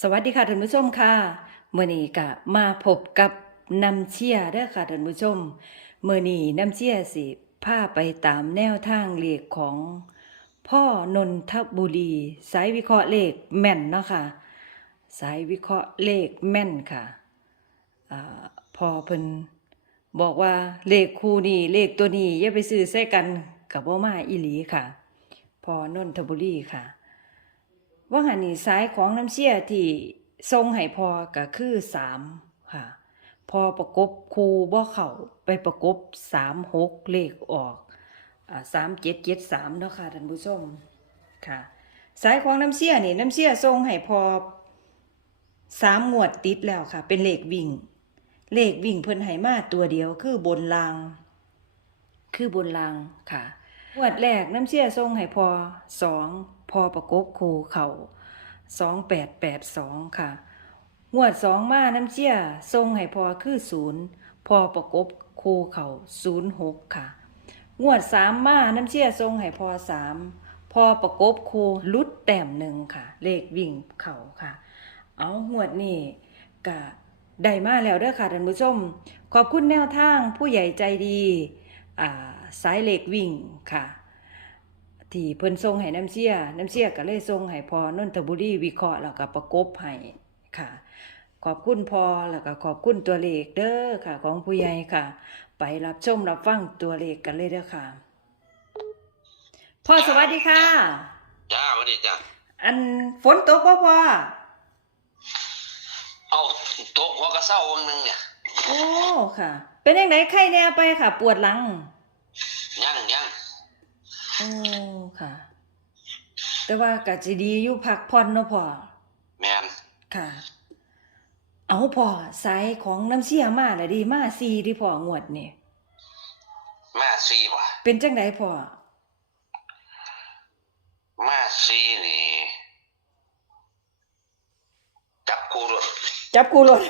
สวัสดีค่ะท่านผู้ชมค่ะเมื่อนี้ก็มาพบกับน้ำเชี่ยเด้อค่ะท่านผู้ชมเมื่อนี้น้ำเชี่ยสิพาไปตามแนวทางเลขของพ่อนนทบุรี สายวิเคราะห์เลขแม่นเนาะค่ะ สายวิเคราะห์เลขแม่นค่ะอพอเพิ่นบอกว่าเลขคู่นี้เลขตัวนี้อย่าไปซื้อใส่กันกับบ่ามาอีหลีค่ะ พอนนทบุรีค่ะ ว่าหันนี่ซ้ายของน้ำเชี่ยที่ทรงให้พอก็คือสามค่ะ พอประกบคูบ่เข่าไปประกบสามหกเลขออกสามเจ็ดเจ็ดสามเนาะค่ะท่านผู้ชมค่ะ สายของน้ำเชี่ยนี่น้ำเชี่ยทรงให้พอสามงวดติดแล้วค่ะ เป็นเลขวิ่ง เลขวิ่งเพิ่นให้มาตัวเดียวคือบนราง คือบนรางค่ะ งวดแรกน้ำเชี่ยทรงให้พอสองพอประกบคูเข่าสองแปดแปดสองค่ะงวดสองมาน้ำเชี่ยทรงให้พอคือศูนย์พอประกบคูเข่าศูนย์หกค่ะงวดสามมาน้ำเชี่ยทรงให้พอสามพอประกบคูลุดแต้มหนึ่งค่ะ เลขวิ่งเข่าค่ะ เอางวดนี้กะได้มาแล้วเด้อค่ะท่านผู้ชม ขอบคุณแนวทางผู้ใหญ่ใจดี อ่า สายเหล็กวิ่งค่ะ ที่เพิ่นส่งให้น้ำเชี่ยน้ำเชี่ยก็เลยส่งให้พอนนทบุรีวิเคราะห์แล้วก็ประกบให้ค่ะ ขอบคุณพอแล้วก็ขอบคุณตัวเลขเด้อค่ะ ของผู้ใหญ่ค่ะ ไปรับชมรับฟังตัวเลขกันเลยเด้อค่ะพ่อสวัสดีค่ะจ้าวันนี้จ้าอันฝนตกบ่พ่อเอาโต๊ะหัวกระเซ้าวังหนึงเนี่ย โอ้ค่ะ เป็นยังไงไข้แน่ไปค่ะ ปวดหลังยังยัง โอ้ค่ะ แต่ว่าก็สิดีอยู่พักผ่อนเนาะพ่อแมนค่ะ เอาพ่อสายของน้ำเสียมาแล้วดีมาซีที่พ่องวดนี่มาซีว่ะเป็นจังไดพ่อมาซีนี่จับกูรถจับกูรถ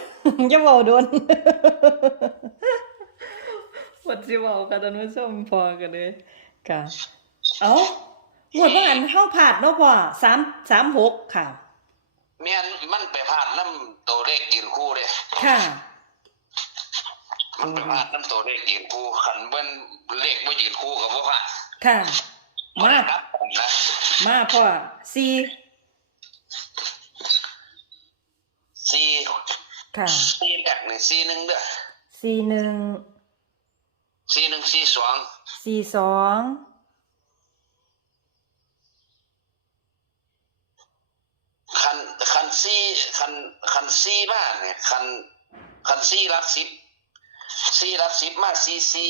อย่าเว้าโดนหมดสิเว้าค่ะท่านผู้ชมพอกันเลยค่ะ เอางวดว่าอันเฮาผาดเนาะพ่อ3 36ค่ะแมนมันไปพลาดน้ำตัวเลขยืนคู่เด้ค่ะ มันไปพลาดน้ำตัวเลขยืนคู่ขันเบิ้นเลขว่ายืนคู่กับว่าพลาดค่ะ มาครับผมนะมาพ่อซีซีค่ะซีแรกนี่ซีหนึ่งเด้อซีหนึ่งซีหนึ่งซีสองซีสอง คันคันซีคันคันซีมาเนี่ยคันคันซีรับสิบซีรับสิบมาซีซี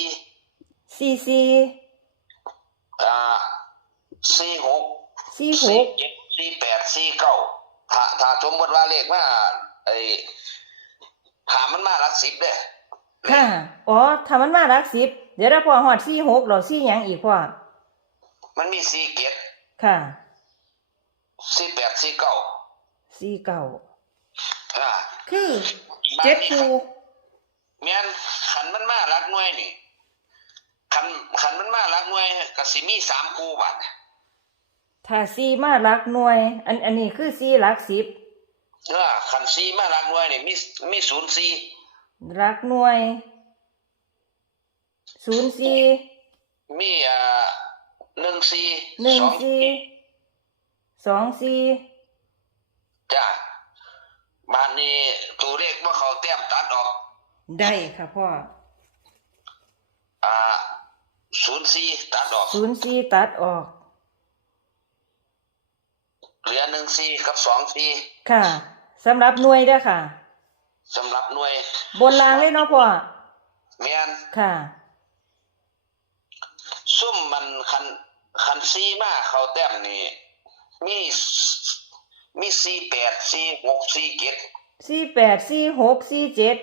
ซีซีอ่าซีหกซีหซีกเจ็ดซีแปดซีเก้าถ้าถ้าสมมติว่าเลขว่าไอ้หามันมาหลักสิบเด้ค่ะอ๋อถ้ามันมารักสิบเดี๋ยวถ้าพอหอดซีหกเราซีหยังอีกพ่อมันมีซีเจ็ดค่ะซีแปดซีเก้า ซีเก่าอ่าคือเจ็ดคูแม่นขันมันมาหลักหน่วยนี่ขันขันมันมาหลักหน่วยก็สิมีสามคู่บัดถ้าซีมารักหน่วย อันอันนี้คือซีรักสิบเออขันซีมาหลักหน่วยนี่มีมีศูนย์ซีรักหน่วยศูนย์ซีมีอ่าหนึ่งซีหนึ่งสองซีสองซีจ้า บ้านนี้ตัวเลขว่าเขาเตรียมตัดออก ได้ค่ะพ่อ อ่าศูนย์ซีตัดออกศูนย์ซีตัดออก เหลือหนึ่งซีกับสองซีค่ะสำหรับหน่วยเด้อค่ะสำหรับหน่วย บนรางเลยเนาะพ่อแม่นค่ะ ซุ่มมันคันคันซีมาเขาแต้มนี่มี มีซีแปดซีหกซีเจ็ดสี่แปดสี่หกสี่เจ็ด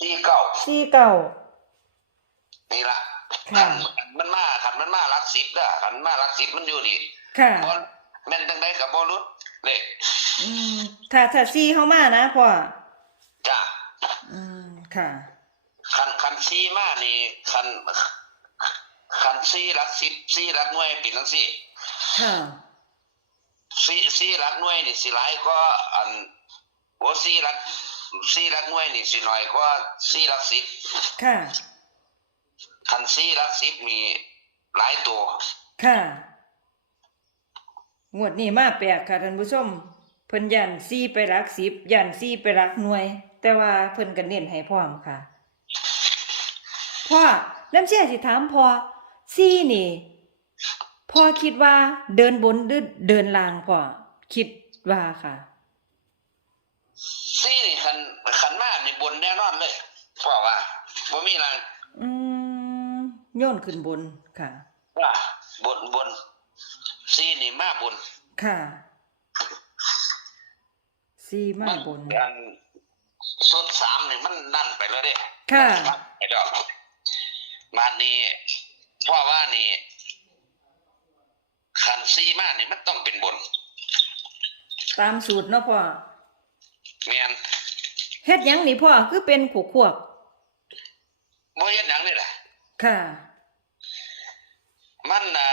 ซีเก้าสี่เก้านี่ละค่ะคันมันมาคันมันมาหลักสิบละคันมาหลักสิบมันอยู่นี่ค่ะบอลแม่นจังไดกับบอลลุดเลยอืมถ้าถ้าสี่เข้ามานะพ่อจ้าอืมค่ะคันคันซีมานี่คันคันซีหลักสิบซีหลักหน่วยเป็นจังซี่ค่ะ ซีซีหลักหน่วยนี่สิหลายก็อันโอซีหลักซีหลักหน่วยนี่สิน้อยกว่าซีหลักสิบค่ะคันซีหลักสิบมีหลายตัว ค่ะงวดนี้มาแปลกค่ะท่านผู้ชมเพิ่นยันซี่ไปรักสิบยันซี่ไปรักหน่วย แต่ว่าเพิ่นก็เน้นให้พร้อมค่ะพ่อน้ำเชื่อสิถามพ่อซี่นี่ พ่อคิดว่าเดินบนหรือเดินล่างพ่อคิดว่าค่ะซีนี่คันคันมานี่บนแน่นอนเลยเพราะว่าบ่มีหลังอืมโย่นขึ้นบนค่ะว่าบนบนซีนี่มาบน ค่ะซีมาบนอันสุดสามนี่มันนั่นไปแล้วเด้ค่ะไอ้ดอกมานี่เพราะว่านี่ คันซีมานี่มันต้องเป็นบน ตามสูตรเนาะพ่อแม่นเฮ็ดหยังนี่พ่อคือเป็นขวขวบบ่เฮ็ดหยังนี่แหละๆค่ะ มันอ่า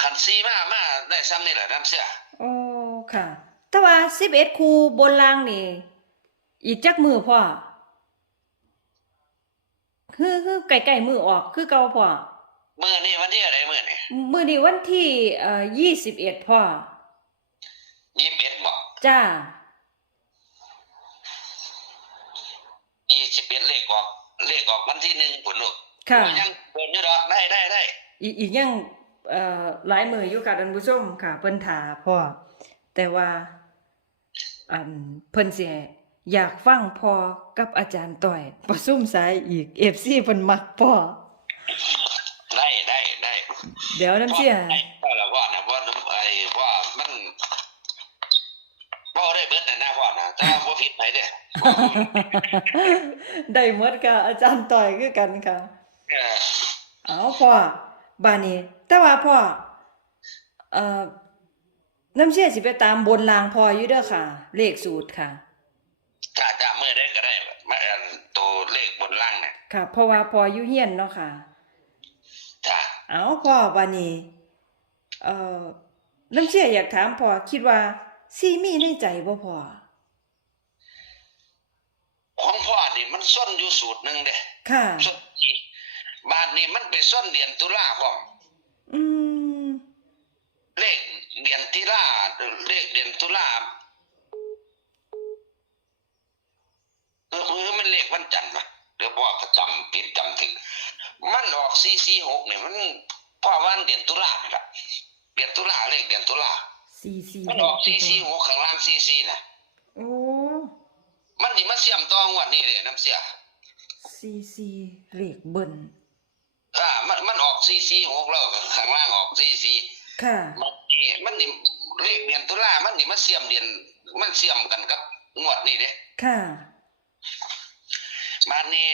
คันซีมามาได้ซ้ำนี่แหละน้ำเสื้อโอ้ค่ะ แต่ว่า11คูบนล่างนี่ อีกจักมือพ่อคือคือใกล้ๆมือออก คือเก่าพ่อ มื้อนี้วันที่อะไรมื้อนี่มื้อนี้วันที่เอ่อ21พ่อ21บ่จ้า21เลขออกเลขออกวันที่1พุ่นลูกค่ะยังเปิดอยู่ดอกได้ได้ได้อีกอีกยังเอ่อหลายมืออยู่ค่ะท่านผู้ชมค่ะ เพิ่นถาพ่อแต่ว่าอันเพิ่นสิอยากฟังพ่อกับอาจารย์ต่อยประซุ่มสายอีก FC เพิ่นมักพ่อได้ได้ได้ เดี๋ยวน้ำเชื่อไอ้พ่อละพ่อนะพ่อไอ้พ่อมันพ่อได้เบิดน่ะนะพ่อนะแต่ว่าบ่ผิดไผเด้อได้หมดค่ะ อาจารย์ต่อยคือกันค่ะเออเอาพ่อบ้านนี้ แต่ว่าพ่อ เอ่อน้ำเชื่อสิไปตามบนรางพ่ออยู่เด้อค่ะ เลขสูตรค่ะถ้าถ้ามื้อใดก็ได้มาอันตัวเลขบนล่างน่ะค่ะ เพราะว่าพ่ออยู่เฮียนเนาะค่ะจ้า เอาพ่อบ้านนี้เอ่อน้ำเชื่ออยากถามพ่อคิดว่าซีมีในใจบ่พ่อของพ่อนี่มันส้นอยู่สูตรหนึงเด้ค่ะส้นอีบาทนี่มันไปส้นเดือนตุลาพร้อมอืมเลขเดือนตุลาเลขเดือนตุลาเออเออมันเลขวันจันทร์ปะเดี๋ยวพ่อก็จำผิดจำถึง มันออกสี่สี่หกเนี่ยมันพ่อว่ามันเดือนตุลานี่ละเดือนตุลาเลขเดือนตุลาสี่สี่มันออกสี่สี่หกข้างล่างสี่สี่นะโอ้มันนี่มาเสียมตองวันนี้เลยน้ำเสียสี่สี่เลขเบิ่นอ่ามันมันออกสี่สี่หกแล้วข้างล่างออกสี่สี่ค่ะมันนี่มันนี่เลขเดือนตุลามันนี่มาเสียมเดือนมันเสียมกันกับงวดนี่เด้ค่ะมานี่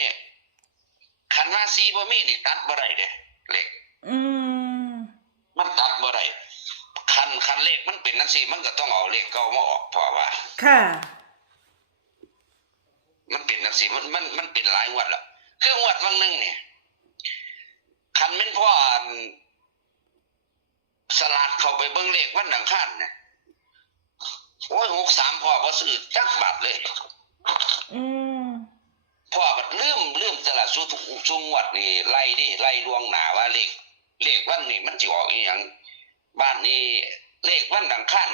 คันว่าซีบ่มีนี่ตัดบ่ได้เด้เลขอืมมันตัดบ่ได้คันคันเลขมันเป็นจังซี่มันก็ต้องเอาเลขเก่ามาออกเพราะว่า ค่ะ มันเป็นจังซี่มันมันมันเป็นหลายงวดแล้วคืองวดวังหนึงนี่คันแม่นพ่ออันสลัดเข้าไปเบิ่งเลขวันอังคารเนี่ยโอ้ย63พ่อบ่ซื้อจักบาทเลย อืม พ่อบัดลืมลืมสลัดสู้ทุกสู้งวดนี่ไล่ดิไล่ลวงหน้าว่าเลขเลขวันนี้มันสิออกอีหยังบ้านนี้เลขวันดังคัน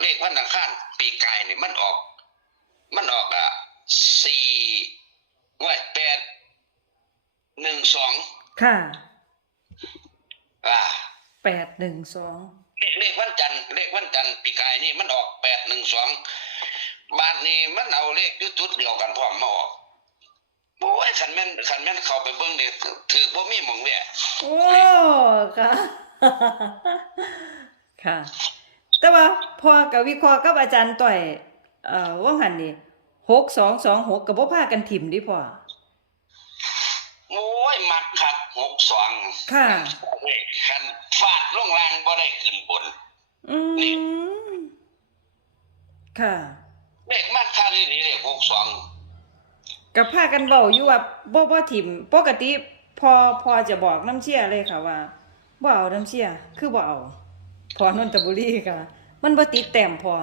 เลขวันดังคันปีกายนี่มันออก มันออกอะสี่ว้ยแปดหนึ่งสองค่ะอ่าแปดหนึ่งสองเลขเลขวันจันทร์เลขวันจันทร์ปีกายนี่มันออกแปดหนึ่งสองบ้านนี้มันเอาเลขอยุจุดเดียวกันพร้อมมาออก โอ้ยขันแม่นขันแม่นเข้าไปเบิ่งนี่ถือบ่มีหมองแหวะโอ้ค่ะ ค่ะ แต่ว่าพอกับวิเคราะห์กับอาจารย์ต่อย เอ่อว่าหันนี่หกสองสองหกกับพ่พากันถิ่มดิพ่อโอ้ยมักคักหกสองค่ะเลขขันฟาดลงล่างบ่ได้ขึ้นบน อืมค่ะเลขมักคักนี่เลขหกสอง กับพากันเบาอยู่ว่าบ่บ่ถิ่มปกติพอพอจะบอกน้ำเชี่ยเลยค่ะว่าบ่เอาน้ำเชี่ยคือบ่เอาพอนนทบุรีค่ะ มันบ่ติดแต้มพอ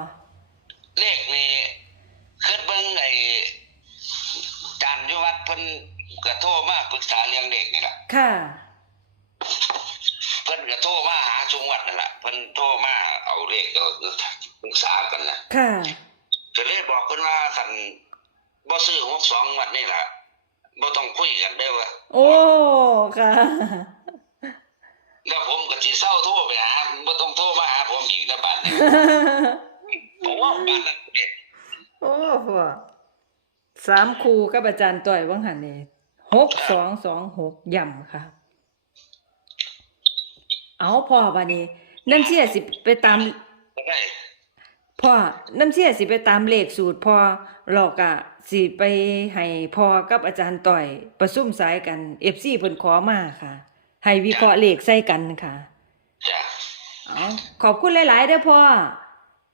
เลขนี่คิดเบิ่งไอ้จานอยู่วัดเพิ่นก็โทรมาปรึกษาเรื่องเลขนี่ล่ะค่ะเพิ่นก็โทรมาหาชุงวัดนั่นล่ะเพิ่นโทรมาเอาเลขก็ปรึกษากันน่ะค่ะก็เลยบอกเพิ่นว่าคัน บ่ซื้อ62วัดนี่ล่ะบ่ต้องคุยกันเด้อว่าโอ้ค่ะ แล้วผมก็สิเศร้าโทรไปหาบ่ต้องโทรมาหาผมอีกนะบัดนี้ผมว่าบัดนั้นเด็ดโอ้พ่อสามครูกับอาจารย์ต่อยว่างหันนี่หกสองสองหกย่ำค่ะ เอาพ่อบัดนี้น้ำเชี่ยสิไปตามได้ พ่อน้ำเชี่ยสิไปตามเลขสูตรพ่อหลอกอะสิไปให้พ่อกับอาจารย์ต่อย ประซุ่มสายกันเอฟซีเพิ่นขอมาค่ะ ให้วิเคราะห์เลขใส่กันค่ะจ้าเอาขอบคุณหลายๆเด้อพ่อ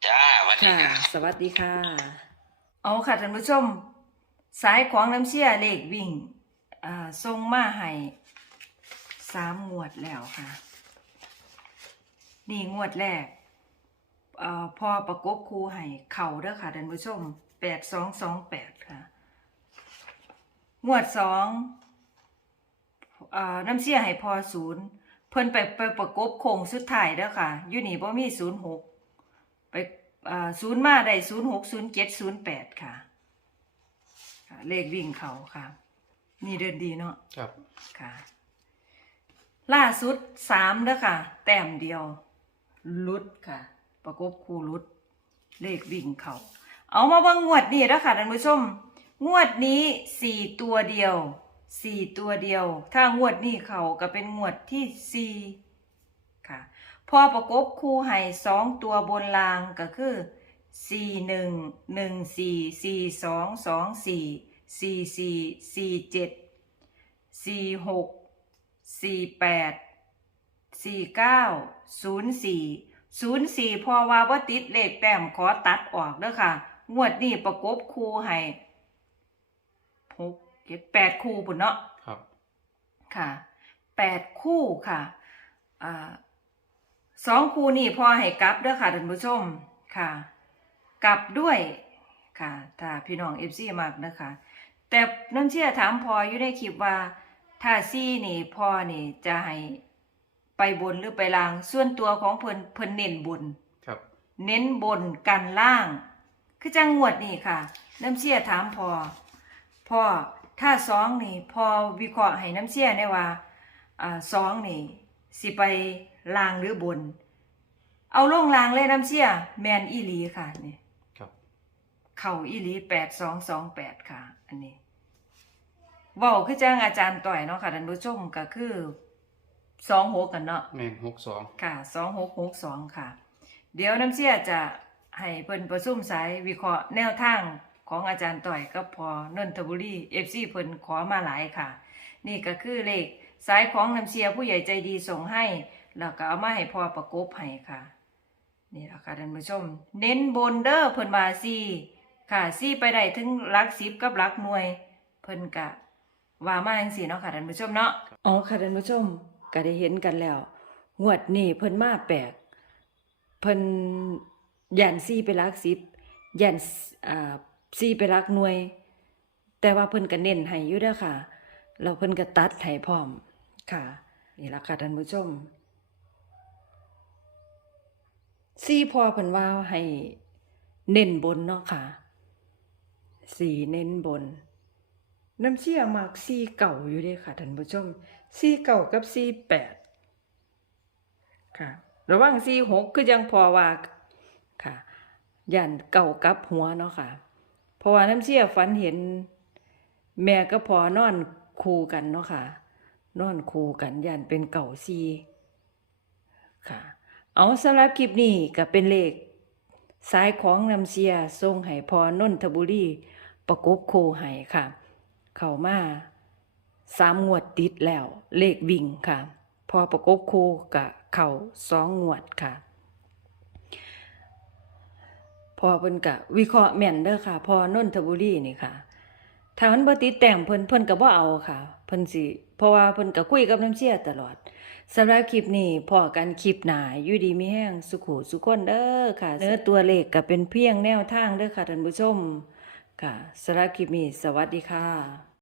จ้าสวัสดีค่ะครับสวัสดีค่ะ เอาค่ะท่านผู้ชม สายของน้ำเชี่ยเลขวิ่งอ่าทรงมาให้สามงวดแล้วค่ะ นี่งวดแรกเอ่อ พอประกบคูให้เข่าเด้อค่ะท่านผู้ชมแปดสองสองแปดค่ะงวดสองเอ่อน้ำเชี่ยให้พอศูนย์เพิ่นไปไปประกบโค้งสุดท้ายเด้อค่ะอยู่นี่บ่มีศูนย์หกไปอ่าศูนย์มาได้ศูนย์หกศูนย์เจ็ดศูนย์แปดค่ะค่ะเลขวิ่งเขาค่ะนี่เดินดีเนาะครับค่ะ ล่าสุดสามเด้อค่ะ แต้มเดียวลุดค่ะ ประกบคู่ลุด เลขวิ่งเขา เอามาบิ่งงวดนี้เด้อค่ะท่านผู้ชม งวดนี้สี่ตัวเดียวสี่ตัวเดียว ถ้างวดนี้เขาก็เป็นงวดที่สี่ค่ะ พอประกบคู่ให้สองตัวบนรางก็คือสี่หนึ่งหนึ่งสี่สี่สองสองสี่สี่สี่สี่เจ็ดสี่หกสี่แปดสี่เก้าศูนย์สี่ ศูนย์สี่พอว่าว่าติดเลขแต้มขอตัดออกเด้อค่ะ งวดนี้ประกบคู่ให้หกเจ็ดแปดคู่ปุ่นเนาะครับ ค่ะแปดคู่ค่ะอ่าสองคู่นี่พอให้กลับเด้อค่ะท่านผู้ชมค่ะ กลับด้วยค่ะถ้าพี่น้องเอฟซีมากนะคะ แต่น้ำเชื่อถามพออยู่ในคลิปว่า ถ้าซี่นี่พอนี่จะให้ ไปบนหรือไปล่าง ส่วนตัวของเพิ่นเพิ่นเน้นบนครับ เน้นบนกันล่าง คือจังงวดนี่ค่ะ น้ำเชี่ยถามพอพ่อถ้าสองนี่พอวิเคราะห์ให้น้ำเชี่ยได้ว่าอ่าสองนี่ สิไปล่างหรือบน เอาลงล่างเลยน้ำเชี่ยแมนอีหลีค่ะนี่ครับ เข่าอีหลีแปดสองสองแปดค่ะ อันนี้เว้าคือจังอาจารย์ต่อยเนาะค่ะท่านผู้ชมก็คือ สองหกกันเนาะแม่นหกสองค่ะสองหกหกสองค่ะ เดี๋ยวน้ำเสียจะให้เพิ่นประสุมสายวิเคราะห์แนวทางของอาจารย์ต่อยกับพอนนทบุรีเอฟซีเพิ่นขอมาหลายค่ะ นี่ก็คือเลขสายของน้ำเสียผู้ใหญ่ใจดีส่งให้แล้วก็เอามาให้พอประกบให้ค่ะ นี่แหละค่ะท่านผู้ชม เน้นบนเด้อเพิ่นมาซี่ค่ะซี่ไปได้ถึงหลักสิบกับหลักหน่วย เพิ่นกะว่ามาจังซี่เนาะค่ะท่านผู้ชมเนาะอ๋อค่ะท่านผู้ชม ก็ได้เห็นกันแล้ว งวดนี้เพิ่นมาแปลก เพิ่นยันซี่ไปลักสิบยันอ่าซี่ไปลักหน่วย แต่ว่าเพิ่นก็เน้นให้อยู่เด้อค่ะแล้วเพิ่นก็ตัดให้พร้อมค่ะนี่ล่ะค่ะท่านผู้ชมซี่พอเพิ่นว่าให้เน้นบนเนาะค่ะสีเน้นบน น้ำเชี่ยมากซีเก่าอยู่เด้ค่ะท่านผู้ชม ซี่เก่ากับซี่แปดค่ะ ระหว่างซี่หกคือยังพอว่าค่ะยันเก่ากับหัวเนาะค่ะ เพราะว่าน้ำเชี่ยฝันเห็น แม่ก็พอนอนคู่กันเนาะค่ะ นอนคู่กันยันเป็นเก่าซีค่ะ เอาสำหรับคลิปนี้ก็เป็นเลขสายของน้ำเชียทรงให้พอนนทบุรีประกบโคให้ค่ะ เข้ามา สามงวดติดแล้ว เลขวิ่งค่ะ พอประกบโคกะเข่าสองงวดค่ะ พอเพิ่นกะวิเคราะห์แม่นเด้อค่ะ พอนนทบุรีนี่ค่ะถ้ามันบ่ติดแต้มเพิ่นเพิ่นก็บ่เอาค่ะ เพิ่นสิ เพราะว่าเพิ่นก็คุยกับน้ำเชี่ยตลอดสำหรับคลิปนี้พอกันคลิปหนาอยู่ดีมีแห้งสุขุสุขคนเด้อค่ะ เนื้อตัวเลขก็เป็นเพียงแนวทางเด้อค่ะท่านผู้ชมค่ะสำหรับคลิปนี้สวัสดีค่ะ